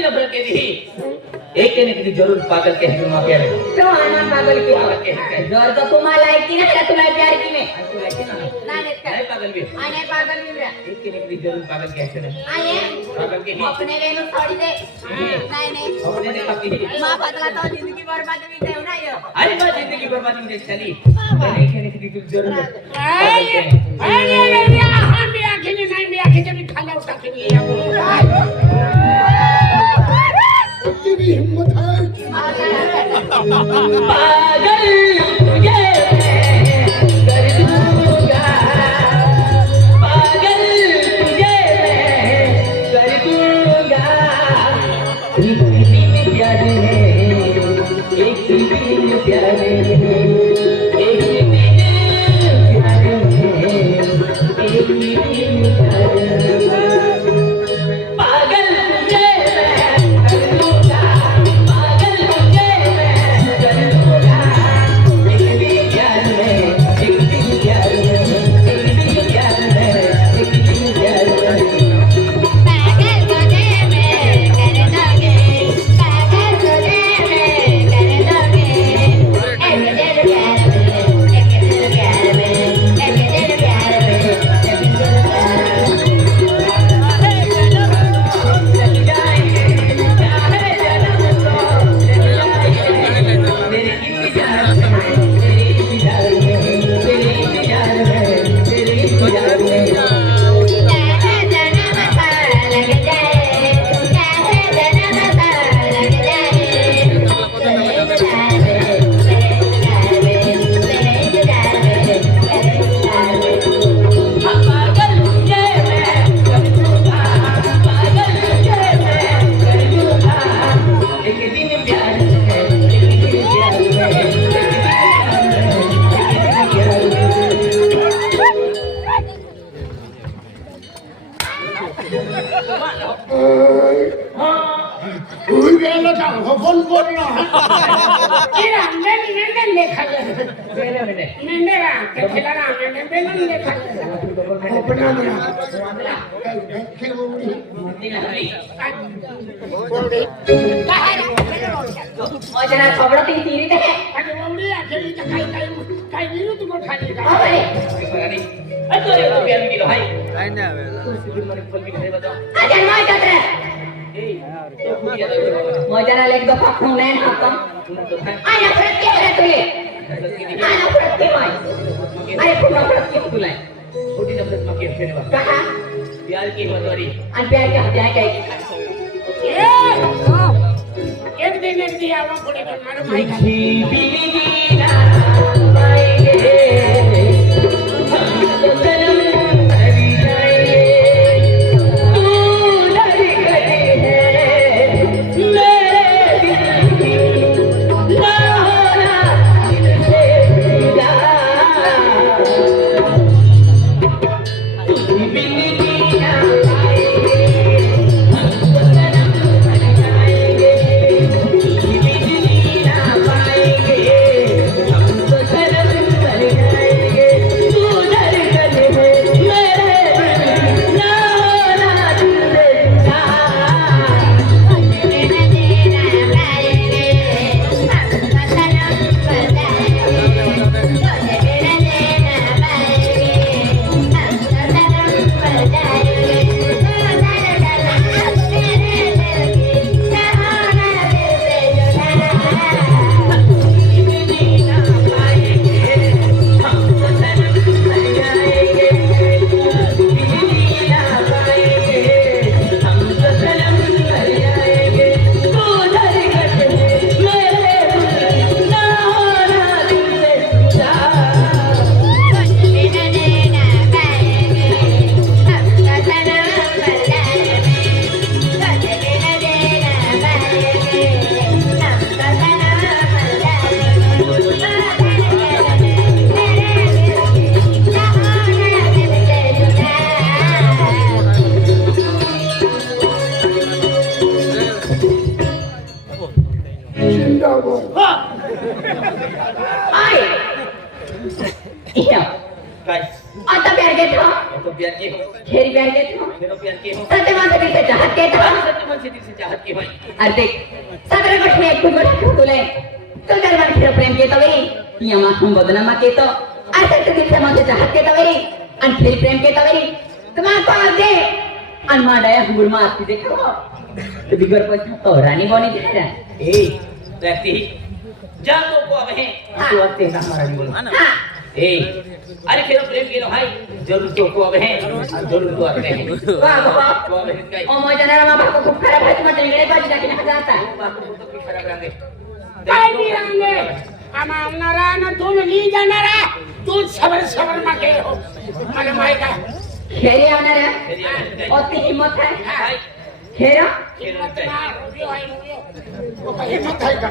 के ದಿನ एक ಏಕೆ ನಿನಗೆ जरूर पागल के है मां प्यारे तो आना पागल के पागल के जोर तो कुमार लाइक की ना तुम्हारा प्यार की में नहीं पागल भी आने पागल भी मेरा एक निकली जरूर पागल कैसे ना आए पागल के अपने ले थोड़ी दे नहीं नहीं अपने ले पागल मां पतला तो जिंदगी बर्बाद हुई थे ना यो अरे मां जिंदगी बर्बाद हुई चली नहीं के निकली तुम जरूर आए आए मेरा हम भी आखिर नहीं मैं आखिर जब खाना उठा के लिए उसकी भी हिम्मत है બોલ દે ઓજના ખબડતી તીરી ને અને ઓમડી આ જેવી તો કઈ કઈ કઈ નીરુ તું ખાલી કા હવે અત્યારે તો બેન કિલો હાઈ કઈ ના આવે મને ફોન કરી બતાવ આ જન્મ જત્રે મજાના લેખ તો પાખું ને આપમ આ નફરત કે કરે તું આ નફરત કે માય અરે ખૂબ નફરત કે તું લાય छोटी नफरत में क्या फेरवा कहा प्यार की मजदूरी अन प्यार की हत्या क्या एकदी एकदी आवा पुढे मला माहिती आता प्यार के था तो प्यार के हो खेल प्यार के था मेरो प्यार के हो सत्य माता दिल से चाहत के था सत्य तो तो माता तो। दिल से चाहत के भाई अरे देख सगरे कुछ में खूब कुछ तुले तो दरबार खेल प्रेम के तवे यमा हम बदनामा के तो असत दिल से माता चाहत के तवे अन खेल प्रेम के तवे तुम्हारा को आज दे अन मा दया हुर मा आती देखो तो बिगर पैसा तो रानी बनी जाए ए रहती जा तो को अब है तो आते ना हमारा बोलो हां ए अरे फिर प्रेम के भाई जरूर तो को अब है जरूर तो अब है वाह वाह ओ मैं जाना रे बाबा को खराब है मत इगड़े बाजी जाके ना जाता बाबा को तो खराब रंगे काय भी रंगे आमा आवणारा ना दोन ली जाणारा तू सबर सबर मागे हो मला माहित आहे खेरी आवणारा अति हिम्मत आहे खेरा हिम्मत आहे हिम्मत आहे का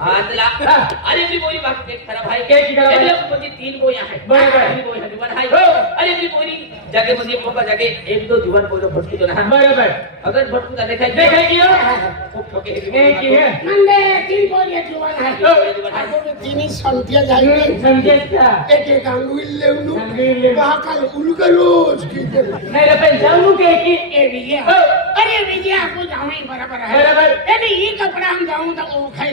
आंदला हाँ। अरे भी बोरी बात देख तेरा भाई के की करा भाई मुझे तीन को यहां है बड़े बड़े बोरी जुवन है अरे भी बोरी जगह मुझे मौका जगह एक दो जुवन को भटकी तो ना बड़े बड़े अगर भटकू का देखा देखे हाँ, हाँ, की हो ठोके ने की है नंदे तीन बोरी जुवन है और तीन संत्या जाई संत्या एक एक अंगुल ले उनु कहा कल उनु रोज की मेरे पे जानू के की ए भी है अरे विजय आपको जाऊं बराबर है बराबर अरे ये कपड़ा हम जाऊं तो वो खाई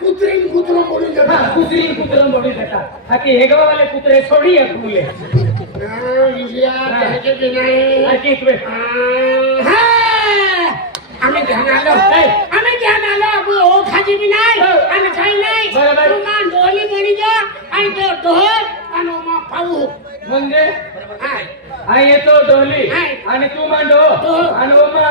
कुत्रीन कुत्रो बोलून हा जाता कुत्रीन कुत्रं बोलू शकता बाकी हेगाववाले कुत्रे सोडी या फुले हा, विजया त्याचे की नाही आणखी एक हा, आम्ही घ्यान आलो काय? आम्ही घ्यान आलो आपण खाजी बी नाही हो. काही नाही बरोबर. तू मान डोली म्हणी जा आणि तो ढोल आणि उमा पाऊ म्हणजे हाय. हा येतो डोली हाय. आणि तू मांडो हो. आणि ओमा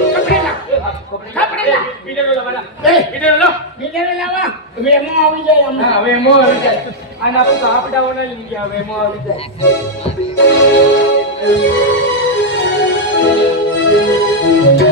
વેમો આવી જાય અમે હા વેમો આવી જાય અને આપણે તો આપડાઓને લઈ વેમો આવી જાય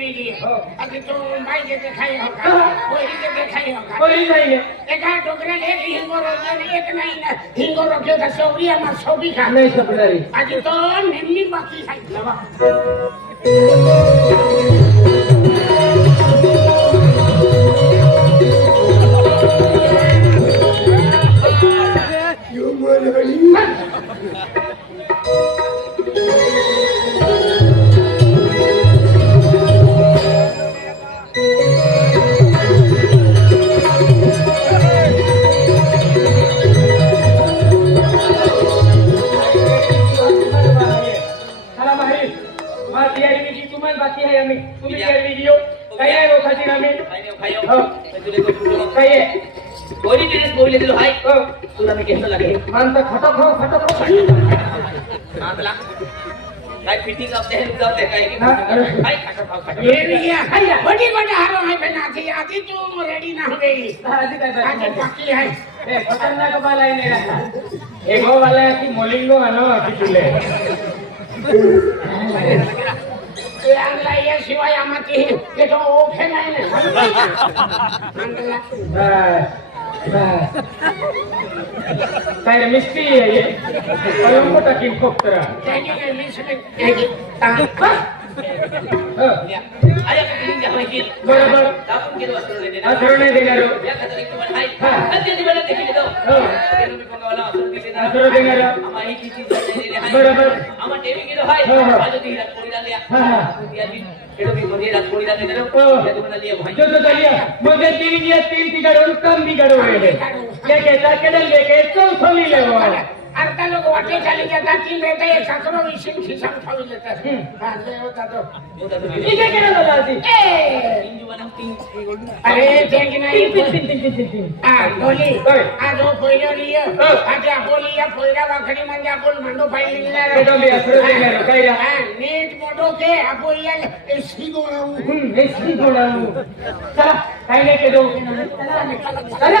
लीजिए अभी तो भाई के दिखाई होगा वही के दिखाई होगा वही जाइए एक हाथ टोकरे ले ली हिंगो रोजर एक नहीं ना हिंगो रोके तो सौरी हमार सौरी खा नहीं सब रही अभी तो निम्नी बाकी खाई लवा पिटी जाते जाते देखेगी काही खाटा खाऊ खाटा बड़ी बड़ी हारो है बना थी तू रेडी ना हो गई पक्की है ए ही नहीं रहता एक वो वाला है कि मोलिंगो तुले यारला मिस्त्री प्राख बरोबर আমার টেবিল গেল ভাই ভালো দিয়ে রাখ করি দিয়া तीन या तीन की आता लोक वाटले चाले जातात तीन रेता एक सासरो विषय की संख्या भी लेता ठीक है क्या बोला थी अरे थैंक की नहीं तीन बोली आज जो फोइलो लिया आज बोली लिया फोइला वाखड़ी म्हणजे आपण भांडो फाइल बेटा के एसी एसी चला नाही चला चला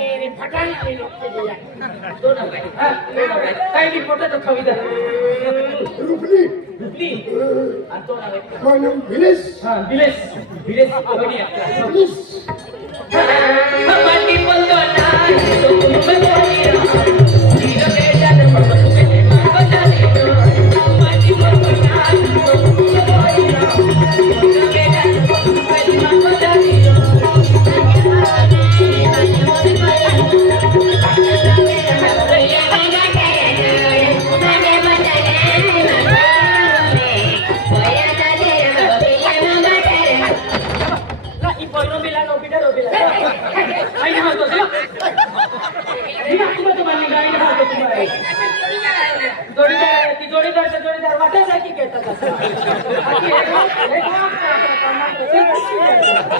Bilis. Bilis. Bilis. Bilis.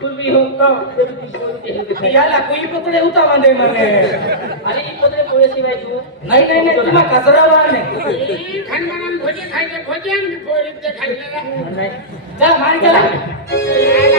तुम्ही होता याला कोई पकडे होता मध्ये आणि पकडे पोळे हो? नाही नाही नाही तुला कचरा वाळ नाही खानमानान भजी खायचे आणि ते जा केला